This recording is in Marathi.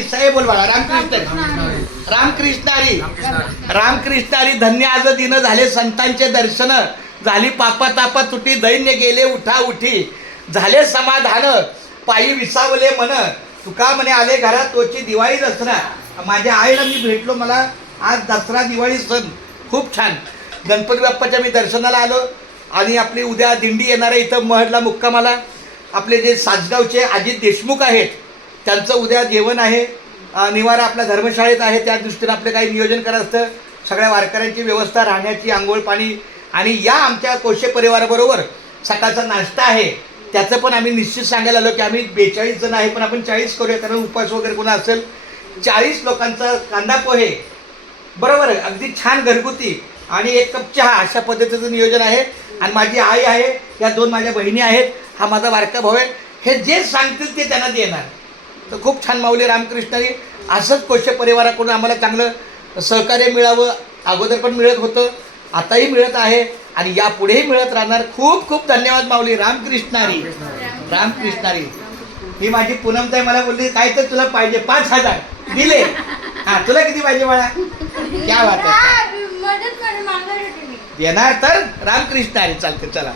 रामकृष्णारी सहे बोल बाळा रामकृष्णारी रामकृष्णारी रामकृष्णारी धन्य आज दिन झाले संतांचे दर्शन झाली पापा तापा तुटी दैन्य गेले उठा उठी झाले समाधान पायी विसावले मन तुका म्हणे आले घरात तोची दिवाळी दसरा माझ्या आईला मी भेटलो मला आज दसरा दिवाळी सण खूप छान गणपती बाप्पाच्या मी दर्शनाला आलो आणि आपली उद्या दिंडी येणार आहे इथं महडला मुक्कामाला आपले जे सासगावचे अजित देशमुख आहेत त्यांचं उद्या जेवण आहे निवारा आपल्या धर्मशाळेत आहे त्या दृष्टीनं आपलं काही नियोजन करत असतं सगळ्या वारकऱ्यांची व्यवस्था राहण्याची आंघोळ पाणी आणि या आमच्या कोशे परिवाराबरोबर सकाळचा नाश्ता आहे त्याचं पण आम्ही निश्चित सांगायला आलो की आम्ही 42 जण आहे पण आपण 40 करूया कारण उपास वगैरे कोणा असेल 40 लोकांचा कांदा पोहे बरोबर अगदी छान घरगुती आणि 1 कप चहा अशा पद्धतीचं नियोजन आहे आणि माझी आई आहे या 2 माझ्या बहिणी आहेत हा माझा बारका भाऊ आहे हे जे सांगतील ते त्यांना देणार तर खूप छान माऊली रामकृष्णारी असंच कोशे परिवाराकडून आम्हाला चांगलं सहकार्य मिळावं अगोदर पण मिळत होतं आताही मिळत आहे आणि यापुढेही मिळत राहणार खूप खूप धन्यवाद माऊली रामकृष्णारी रामकृष्णारी ही माझी पूनमताई मला बोलली काय तर तुला पाहिजे 5000 दिले हा तुला किती पाहिजे मला क्या बात आहे येणार तर रामकृष्णारी चालते चला